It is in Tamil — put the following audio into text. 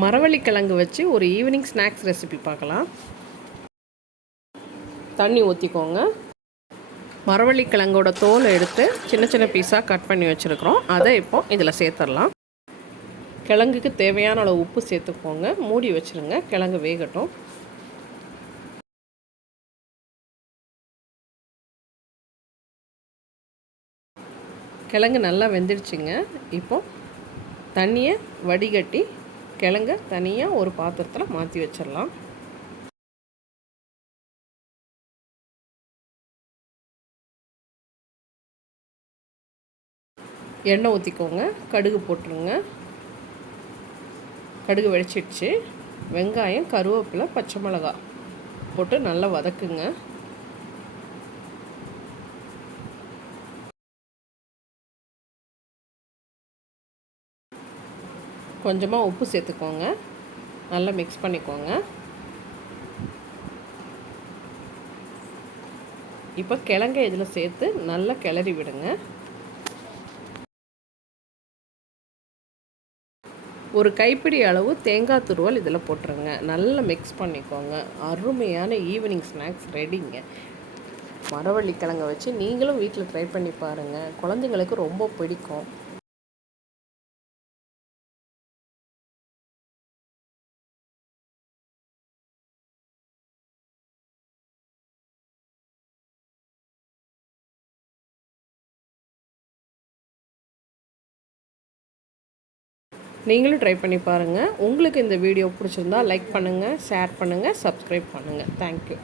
மரவள்ளிக்கிழங்கு வச்சு ஒரு ஈவினிங் ஸ்நாக்ஸ் ரெசிபி பார்க்கலாம். தண்ணி ஊற்றிக்கோங்க மரவள்ளிக்கிழங்கோட தோலை எடுத்து சின்ன சின்ன பீஸாக கட் பண்ணி வச்சுருக்குறோம். அதை இப்போ இதில் சேர்த்துடலாம். கிழங்குக்கு தேவையான அளவு உப்பு சேர்த்துக்கோங்க. மூடி வச்சுருங்க. கிழங்கு வேகட்டும். கிழங்கு நல்லா வெந்துடுச்சுங்க. இப்போ தண்ணியை வடிகட்டி கிழங்க தனியாக ஒரு பாத்திரத்தில் மாற்றி வச்சிடலாம். எண்ணெய் ஊற்றிக்கோங்க கடுகு போட்டுருங்க. கடுகு வெடிச்சிடுச்சு. வெங்காயம் கருவேப்பிலை பச்சை மிளகா போட்டு நல்லா வதக்குங்க. கொஞ்சமாக உப்பு சேர்த்துக்கோங்க. நல்லா மிக்ஸ் பண்ணிக்கோங்க. இப்போ கிழங்க இதில் சேர்த்து நல்லா கிளறி விடுங்க. ஒரு கைப்பிடி அளவு தேங்காய் துருவல் இதில் போட்டுருங்க. நல்லா மிக்ஸ் பண்ணிக்கோங்க. அருமையான ஈவினிங் ஸ்நாக்ஸ் ரெடிங்க மரவள்ளி கிழங்க வச்சு நீங்களும் வீட்டில் ட்ரை பண்ணி பாருங்கள் குழந்தைங்களுக்கு ரொம்ப பிடிக்கும். நீங்களும் ட்ரை பண்ணி பாருங்கள் உங்களுக்கு இந்த வீடியோ பிடிச்சிருந்தா லைக் பண்ணுங்கள் ஷேர் பண்ணுங்கள் சப்ஸ்கிரைப் பண்ணுங்கள் தேங்க்யூ